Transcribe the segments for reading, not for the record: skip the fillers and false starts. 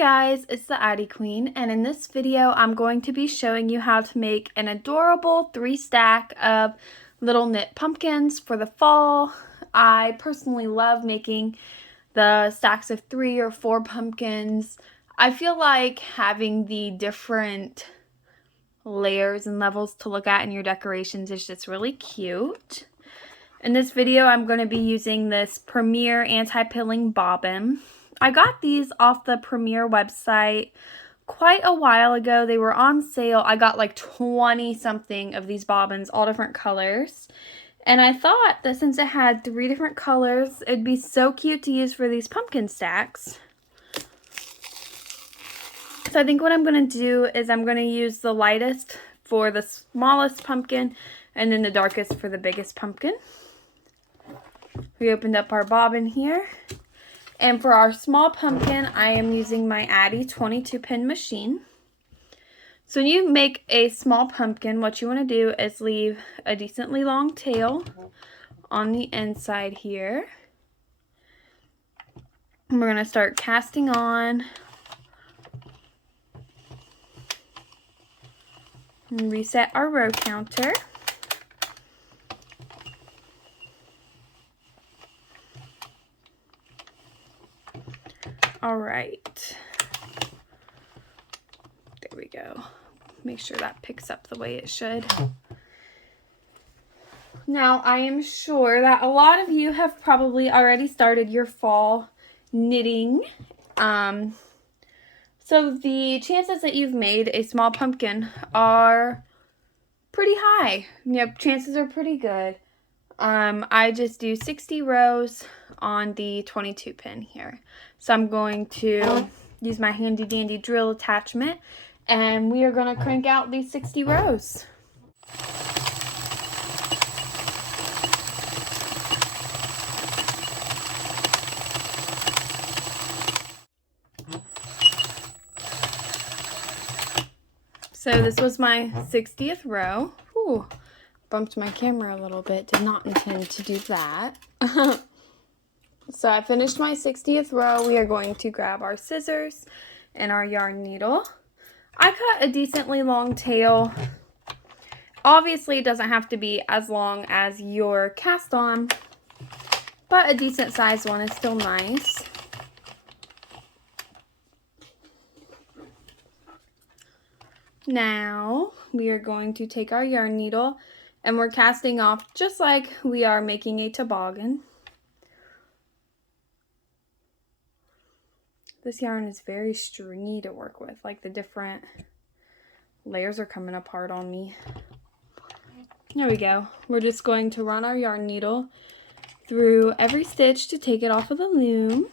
guys, it's the Addi Queen, and in this video I'm going to be showing you how to make an adorable 3-stack of little knit pumpkins for the fall. I personally love making the stacks of 3 or 4 pumpkins. I feel like having the different layers and levels to look at in your decorations is just really cute. In this video I'm going to be using this Premier anti-pilling bobbin. I got these off the Premier website quite a while ago. They were on sale. I got like 20 something of these bobbins, all different colors. And I thought that since it had 3 different colors, it'd be so cute to use for these pumpkin stacks. So I think what I'm going to do is I'm going to use the lightest for the smallest pumpkin and then the darkest for the biggest pumpkin. We opened up our bobbin here. And for our small pumpkin, I am using my Addi 22-pin machine. So when you make a small pumpkin, what you want to do is leave a decently long tail on the inside here. And we're going to start casting on. And reset our row counter. All right, there we go. Make sure that picks up the way it should. Now, I am sure that a lot of you have probably already started your fall knitting. So the chances that you've made a small pumpkin are pretty high. Yep, chances are pretty good. I just do 60 rows on the 22 pin here. So I'm going to use my handy dandy drill attachment and we are going to crank out these 60 rows. So this was my 60th row. Ooh, bumped my camera a little bit. Did not intend to do that. So I finished my 60th row. We are going to grab our scissors and our yarn needle. I cut a decently long tail. Obviously, it doesn't have to be as long as your cast on, but a decent sized one is still nice. Now we are going to take our yarn needle and we're casting off just like we are making a toboggan. This yarn is very stringy to work with, like the different layers are coming apart on me. There we go. We're just going to run our yarn needle through every stitch to take it off of the loom.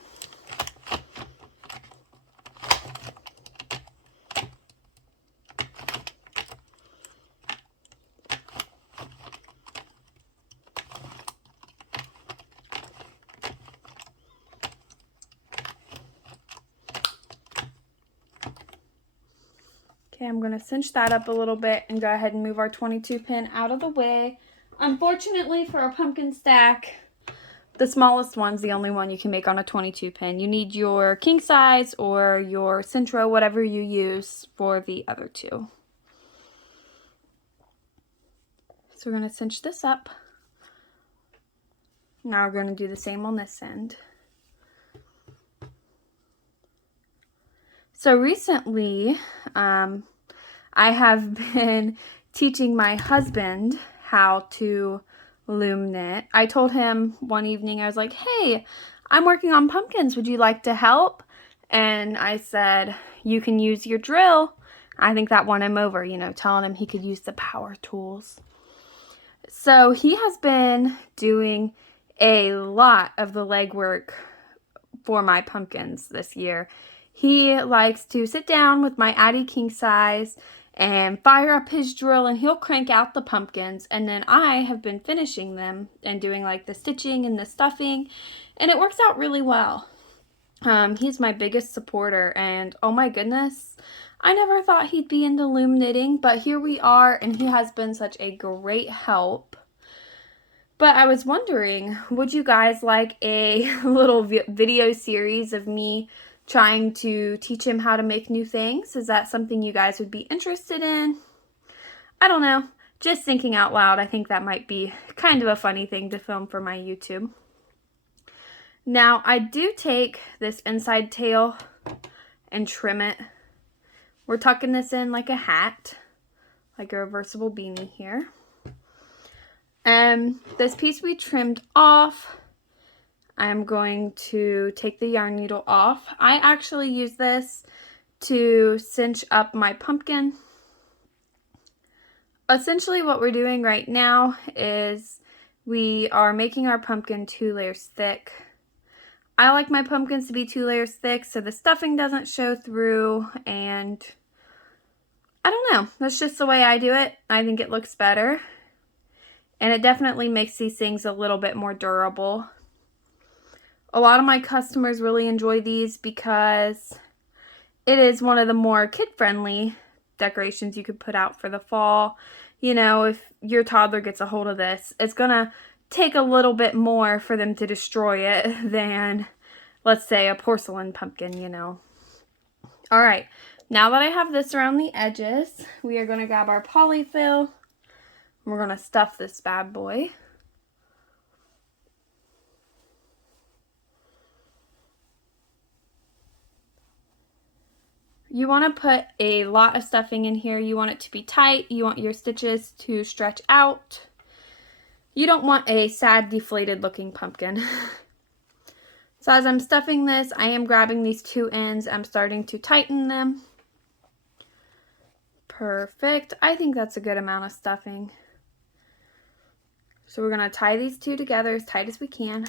Okay, I'm going to cinch that up a little bit and go ahead and move our 22 pin out of the way. Unfortunately for our pumpkin stack, the smallest one's the only one you can make on a 22 pin. You need your king size or your Centro, whatever you use for the other two. So we're going to cinch this up. Now we're going to do the same on this end. So recently, I have been teaching my husband how to loom knit. I told him one evening, I was like, hey, I'm working on pumpkins. Would you like to help? And I said, you can use your drill. I think that won him over, you know, telling him he could use the power tools. So he has been doing a lot of the legwork for my pumpkins this year. He likes to sit down with my Addi king size and fire up his drill and he'll crank out the pumpkins, and then I have been finishing them and doing like the stitching and the stuffing, and it works out really well. He's my biggest supporter, and oh my goodness, I never thought he'd be into loom knitting, but here we are, and he has been such a great help. But I was wondering, would you guys like a little video series of me trying to teach him how to make new things. Is that something you guys would be interested in? I don't know. Just thinking out loud, I think that might be kind of a funny thing to film for my YouTube. Now, I do take this inside tail and trim it. We're tucking this in like a hat, like a reversible beanie here. And this piece we trimmed off, I'm going to take the yarn needle off. I actually use this to cinch up my pumpkin. Essentially what we're doing right now is we are making our pumpkin 2 layers thick. I like my pumpkins to be 2 layers thick so the stuffing doesn't show through, and I don't know, that's just the way I do it. I think it looks better, and it definitely makes these things a little bit more durable. A lot of my customers really enjoy these because it is one of the more kid-friendly decorations you could put out for the fall. You know, if your toddler gets a hold of this, it's gonna take a little bit more for them to destroy it than, let's say, a porcelain pumpkin, you know. All right, now that I have this around the edges, we are gonna grab our polyfill. We're gonna stuff this bad boy. You want to put a lot of stuffing in here. You want it to be tight. You want your stitches to stretch out. You don't want a sad, deflated looking pumpkin. So as I'm stuffing this, I am grabbing these 2 ends. I'm starting to tighten them. Perfect. I think that's a good amount of stuffing. So we're going to tie these 2 together as tight as we can.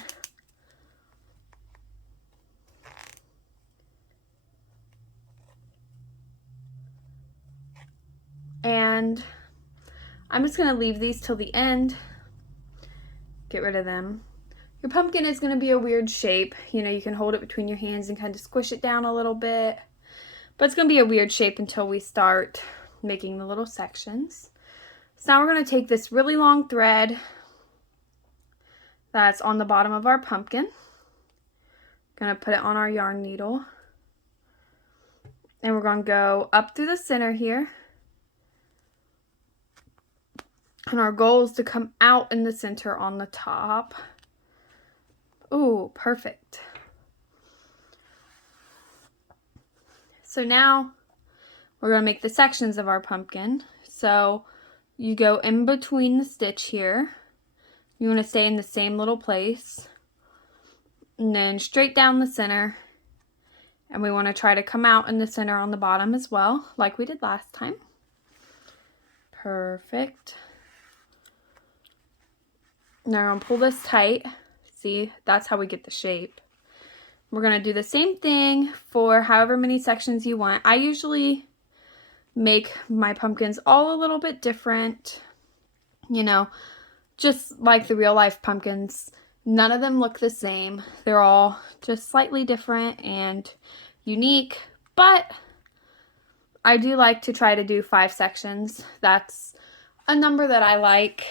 And I'm just going to leave these till the end. Get rid of them. Your pumpkin is going to be a weird shape. You know, you can hold it between your hands and kind of squish it down a little bit. But it's going to be a weird shape until we start making the little sections. So now we're going to take this really long thread that's on the bottom of our pumpkin. Going to put it on our yarn needle. And we're going to go up through the center here. And our goal is to come out in the center on the top. Ooh, perfect. So now we're going to make the sections of our pumpkin. So you go in between the stitch here. You want to stay in the same little place. And then straight down the center. And we want to try to come out in the center on the bottom as well, like we did last time. Perfect. Now I'm going to pull this tight. See, that's how we get the shape. We're going to do the same thing for however many sections you want. I usually make my pumpkins all a little bit different. You know, just like the real life pumpkins. None of them look the same. They're all just slightly different and unique. But I do like to try to do 5 sections. That's a number that I like.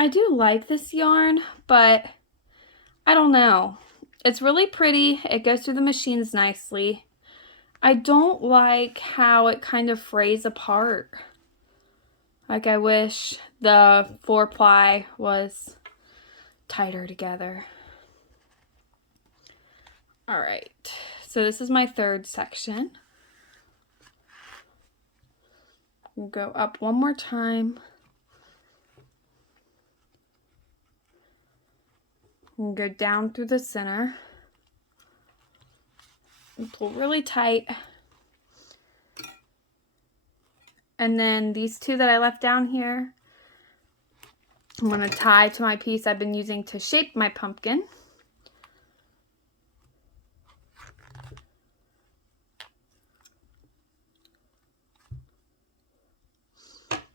I do like this yarn, but I don't know. It's really pretty. It goes through the machines nicely. I don't like how it kind of frays apart. Like, I wish the 4-ply was tighter together. All right, so this is my 3rd section. We'll go up one more time. And go down through the center and pull really tight. And then these 2 that I left down here, I'm going to tie to my piece I've been using to shape my pumpkin.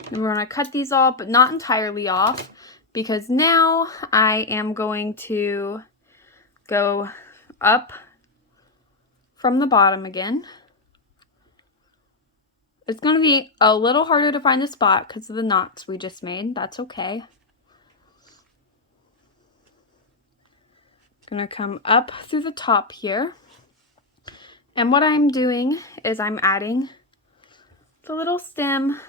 And we're going to cut these off, but not entirely off, because now I am going to go up from the bottom again. It's going to be a little harder to find a spot because of the knots we just made. That's okay. Gonna come up through the top here. And what I'm doing is I'm adding the little stem.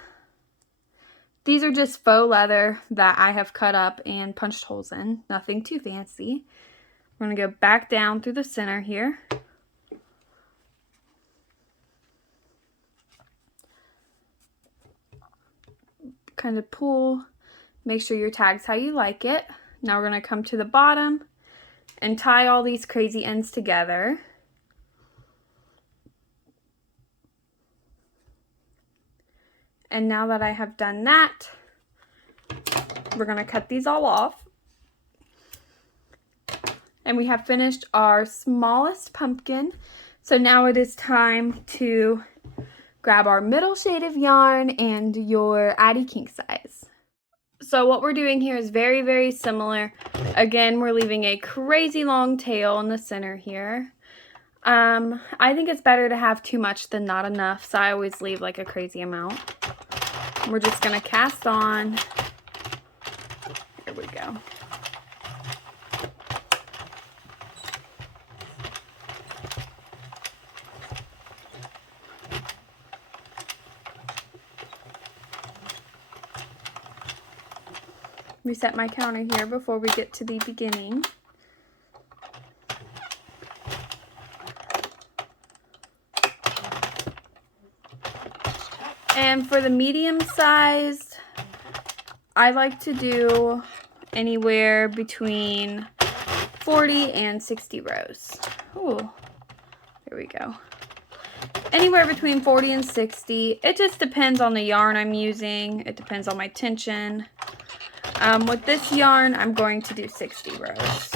These are just faux leather that I have cut up and punched holes in. Nothing too fancy. We're gonna go back down through the center here. Kind of pull, make sure your tag's how you like it. Now we're gonna come to the bottom and tie all these crazy ends together. And now that I have done that, we're gonna cut these all off. And we have finished our smallest pumpkin. So now it is time to grab our middle shade of yarn and your Addi king size. So what we're doing here is very, very similar. Again, we're leaving a crazy long tail in the center here. I think it's better to have too much than not enough, so I always leave like a crazy amount. We're just gonna cast on. Here we go. Reset my counter here before we get to the beginning. And for the medium sized, I like to do anywhere between 40 and 60 rows. Ooh, there we go. Anywhere between 40 and 60. It just depends on the yarn I'm using. It depends on my tension. With this yarn, I'm going to do 60 rows.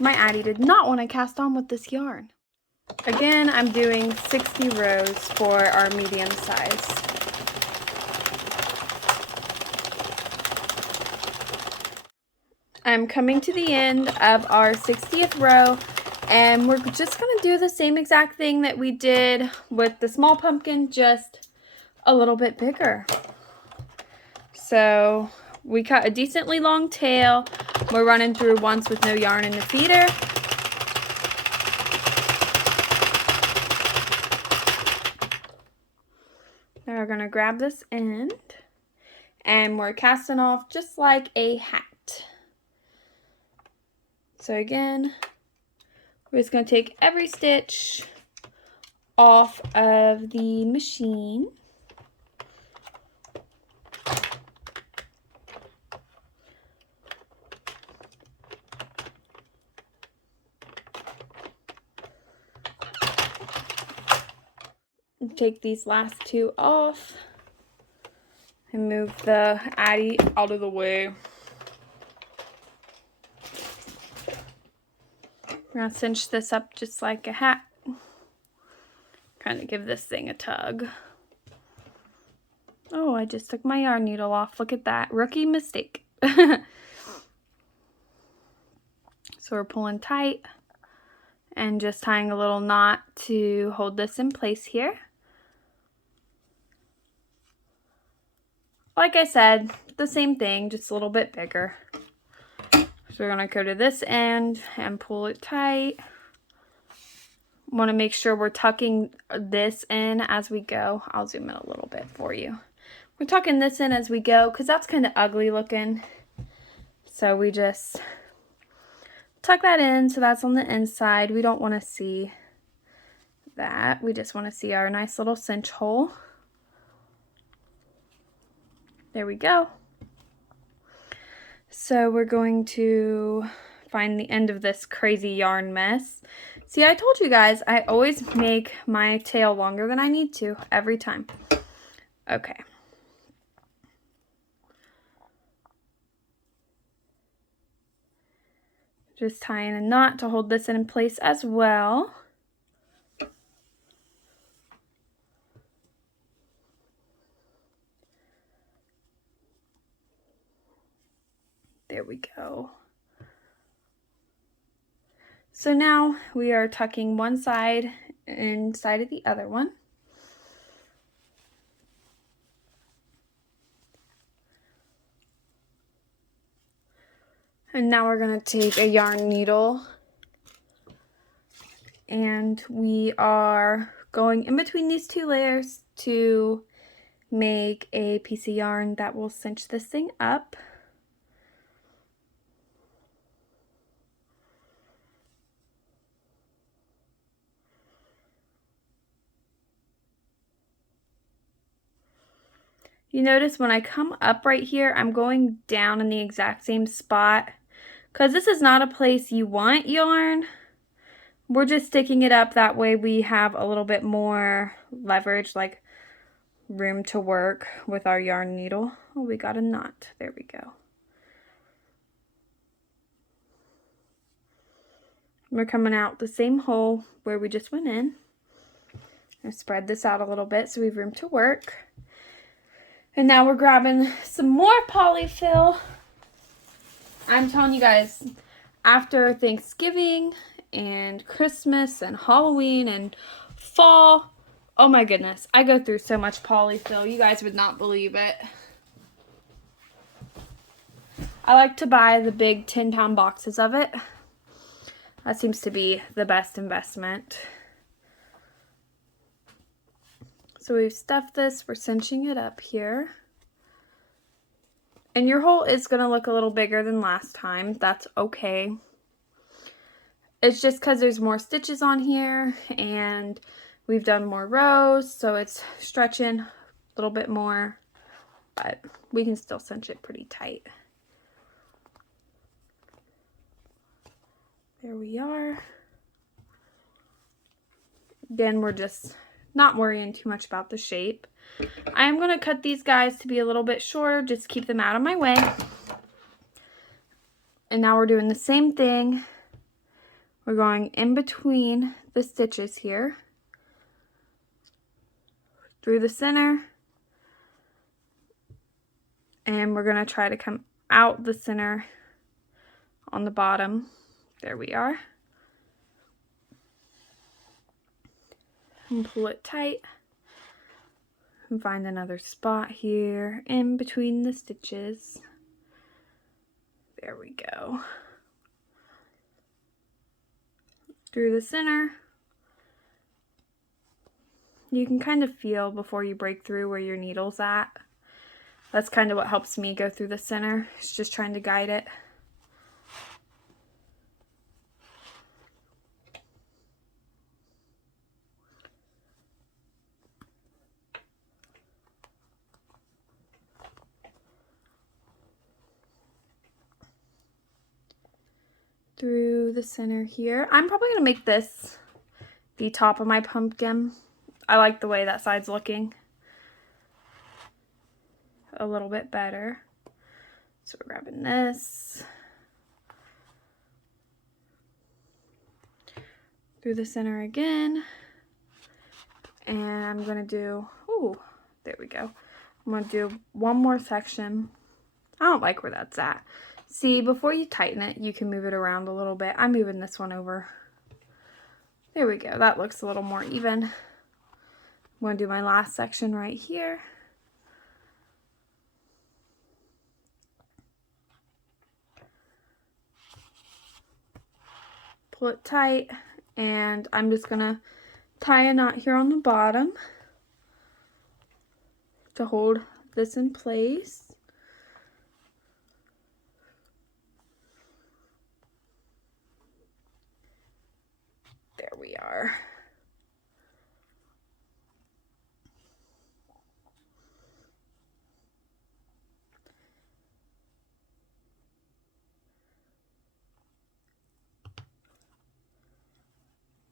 My Addi did not want to cast on with this yarn. Again, I'm doing 60 rows for our medium size. I'm coming to the end of our 60th row, and we're just going to do the same exact thing that we did with the small pumpkin, just a little bit bigger. So we cut a decently long tail. We're running through once with no yarn in the feeder. Now we're going to grab this end, and we're casting off just like a hat. So again, we're just going to take every stitch off of the machine. Take these last two off and move the Addi out of the way. We're going to cinch this up just like a hat. Kind of give this thing a tug. Oh, I just took my yarn needle off. Look at that. Rookie mistake. So we're pulling tight and just tying a little knot to hold this in place here. Like I said, the same thing, just a little bit bigger. So we're going to go to this end and pull it tight. Want to make sure we're tucking this in as we go. I'll zoom in a little bit for you. We're tucking this in as we go because that's kind of ugly looking. So we just tuck that in so that's on the inside. We don't want to see that. We just want to see our nice little cinch hole. There we go. So we're going to find the end of this crazy yarn mess. See, I told you guys, I always make my tail longer than I need to every time. Okay. Just tying a knot to hold this in place as well. There we go. So now we are tucking one side inside of the other one. And now we're going to take a yarn needle and we are going in between these two layers to make a piece of yarn that will cinch this thing up. You notice when I come up right here, I'm going down in the exact same spot because this is not a place you want yarn. We're just sticking it up, that way we have a little bit more leverage, like room to work with our yarn needle. Oh, we got a knot. There we go. We're coming out the same hole where we just went in. I spread this out a little bit so we have room to work. And now we're grabbing some more polyfill. I'm telling you guys, after Thanksgiving and Christmas and Halloween and fall, oh my goodness, I go through so much polyfill. You guys would not believe it. I like to buy the big 10-pound boxes of it. That seems to be the best investment. So we've stuffed this, we're cinching it up here. And your hole is going to look a little bigger than last time. That's okay. It's just because there's more stitches on here and we've done more rows, so it's stretching a little bit more, but we can still cinch it pretty tight. There we are. Again, we're just not worrying too much about the shape. I'm going to cut these guys to be a little bit shorter, just keep them out of my way. And now we're doing the same thing. We're going in between the stitches here, through the center, and we're going to try to come out the center on the bottom. There we are. And pull it tight. And find another spot here in between the stitches. There we go. Through the center. You can kind of feel before you break through where your needle's at. That's kind of what helps me go through the center. It's just trying to guide it. Through the center here. I'm probably going to make this the top of my pumpkin. I like the way that side's looking a little bit better. So we're grabbing this through the center again. And I'm going to do, ooh, there we go. I'm going to do one more section. I don't like where that's at. See, before you tighten it, you can move it around a little bit. I'm moving this one over. There we go. That looks a little more even. I'm going to do my last section right here. Pull it tight, and I'm just going to tie a knot here on the bottom to hold this in place. There we are.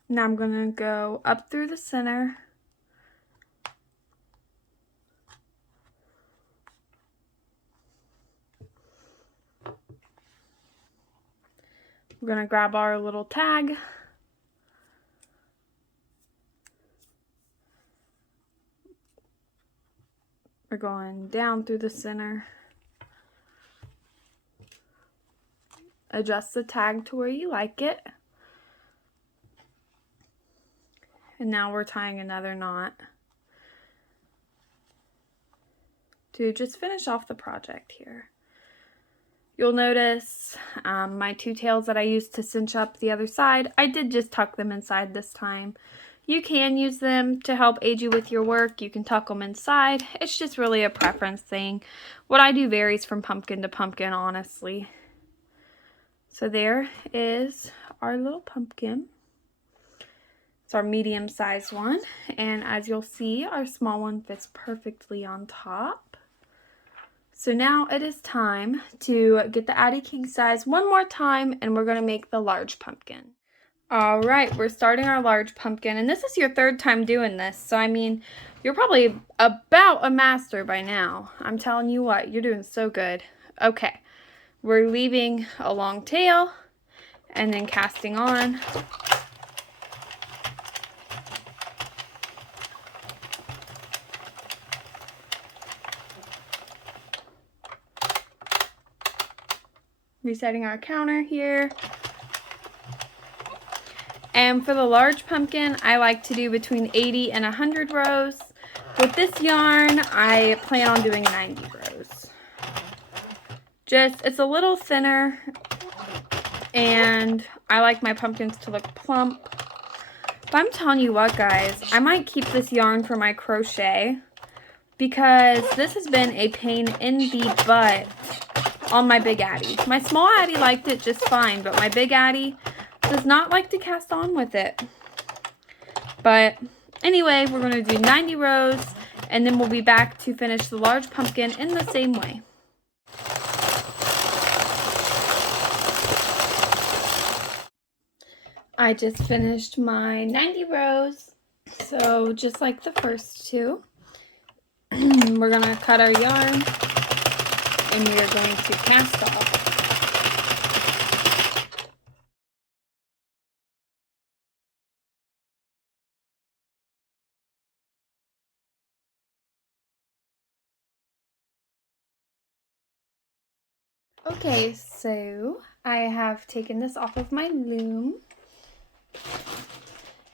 Now I'm going to go up through the center. We're going to grab our little tag. We're going down through the center. Adjust the tag to where you like it. And now we're tying another knot to just finish off the project here. You'll notice my two tails that I used to cinch up the other side, I did just tuck them inside this time. You can use them to help aid you with your work. You can tuck them inside. It's just really a preference thing. What I do varies from pumpkin to pumpkin, honestly. So there is our little pumpkin. It's our medium-sized one. And as you'll see, our small one fits perfectly on top. So now it is time to get the Addi king size one more time, and we're going to make the large pumpkin. All right, we're starting our large pumpkin, and this is your third time doing this, so I mean, you're probably about a master by now. I'm telling you what, you're doing so good. Okay, we're leaving a long tail and then casting on. Resetting our counter here. And for the large pumpkin, I like to do between 80 and 100 rows. With this yarn, I plan on doing 90 rows. It's a little thinner, and I like my pumpkins to look plump. But I'm telling you what, guys, I might keep this yarn for my crochet because this has been a pain in the butt on my big Addi. My small Addi liked it just fine, but my big Addi does not like to cast on with it. But anyway, we're going to do 90 rows, and then we'll be back to finish the large pumpkin in the same way. I just finished my 90 rows, so just like the first two, we're going to cut our yarn, and we are going to cast off. Okay, so I have taken this off of my loom,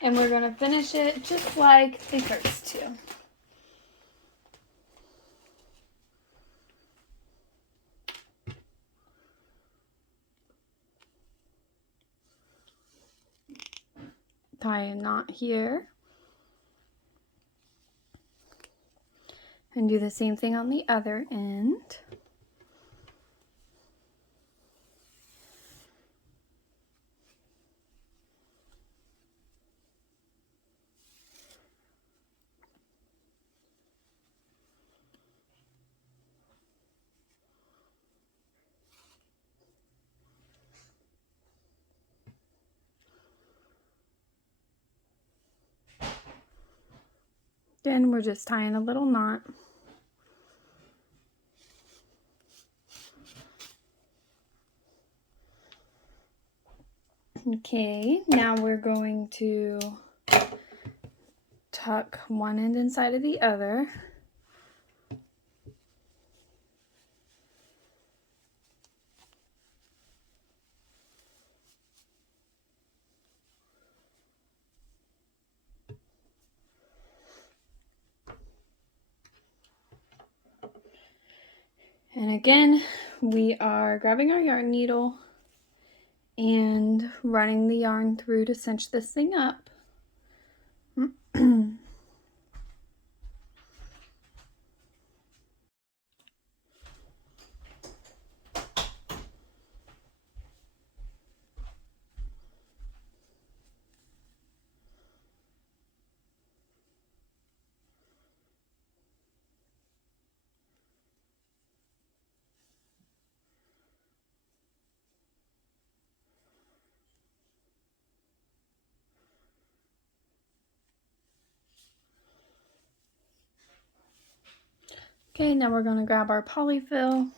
and we're going to finish it just like the first two. Tie a knot here, and do the same thing on the other end. Then we're just tying a little knot. Okay, now we're going to tuck one end inside of the other. And again, we are grabbing our yarn needle and running the yarn through to cinch this thing up. Okay, now we're going to grab our polyfill.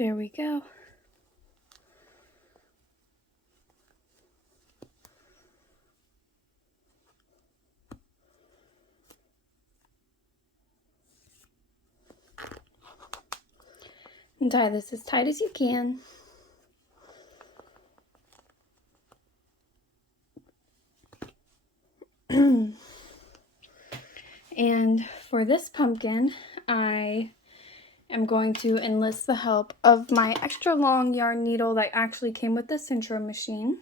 There we go. And tie this as tight as you can. And for this pumpkin, I am going to enlist the help of my extra long yarn needle that actually came with the Centro machine.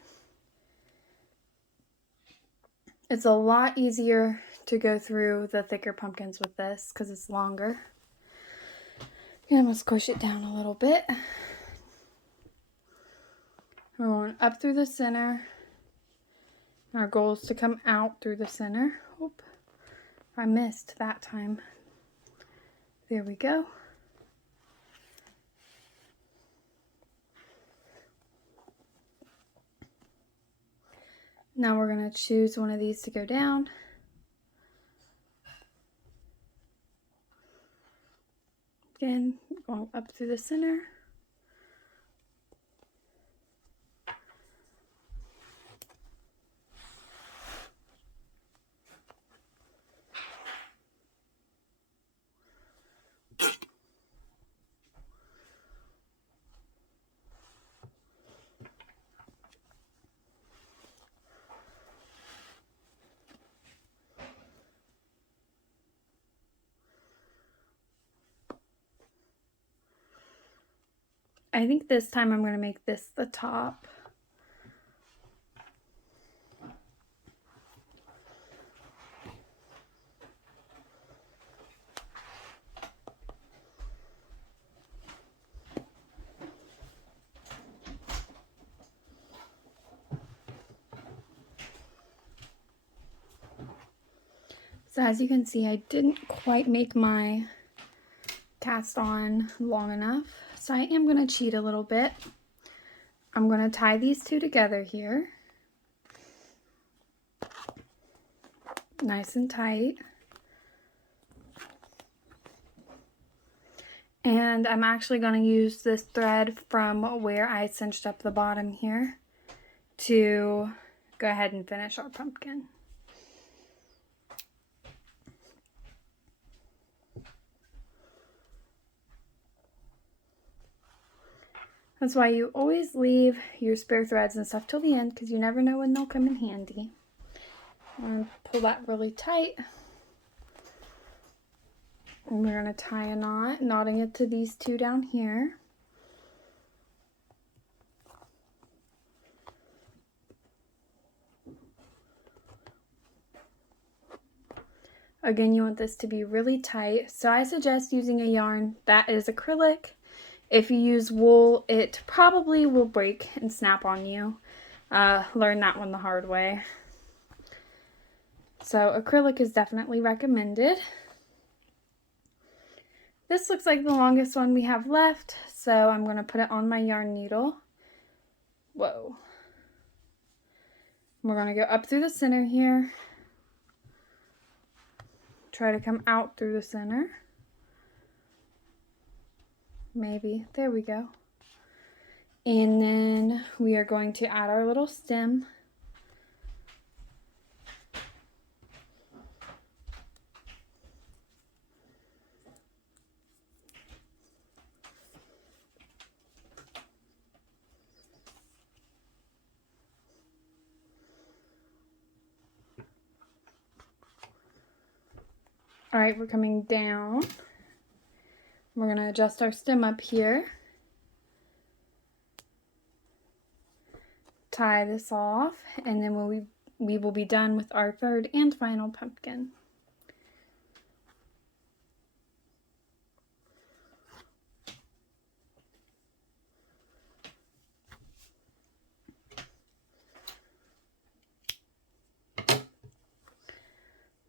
It's a lot easier to go through the thicker pumpkins with this because it's longer. I'm going to squish it down a little bit. We're going up through the center. Our goal is to come out through the center. Oop, I missed that time. There we go. Now we're going to choose one of these to go down. Again, going up through the center. I think this time I'm going to make this the top. So as you can see, I didn't quite make my cast on long enough. So I am going to cheat a little bit. I'm going to tie these two together here. Nice and tight. And I'm actually going to use this thread from where I cinched up the bottom here to go ahead and finish our pumpkin. That's why you always leave your spare threads and stuff till the end, because you never know when they'll come in handy. I'm going to pull that really tight. And we're going to tie a knot, knotting it to these two down here. Again, you want this to be really tight, so I suggest using a yarn that is acrylic. If you use wool, it probably will break and snap on you. Learn that one the hard way. So acrylic is definitely recommended. This looks like the longest one we have left, so I'm going to put it on my yarn needle. Whoa. We're going to go up through the center here. Try to come out through the center. Maybe. There we go. And then we are going to add our little stem. All right, we're coming down. We're going to adjust our stem up here. Tie this off, and then we will be done with our third and final pumpkin.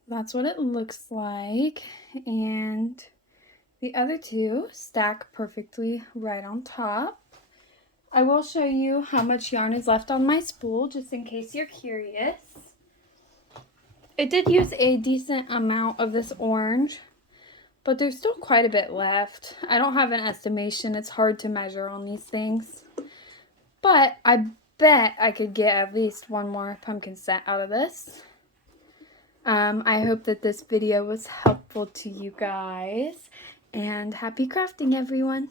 That's what it looks like, and the other two stack perfectly right on top. I will show you how much yarn is left on my spool, just in case you're curious. It did use a decent amount of this orange, but there's still quite a bit left. I don't have an estimation. It's hard to measure on these things. But I bet I could get at least one more pumpkin set out of this. I hope that this video was helpful to you guys. And happy crafting, everyone.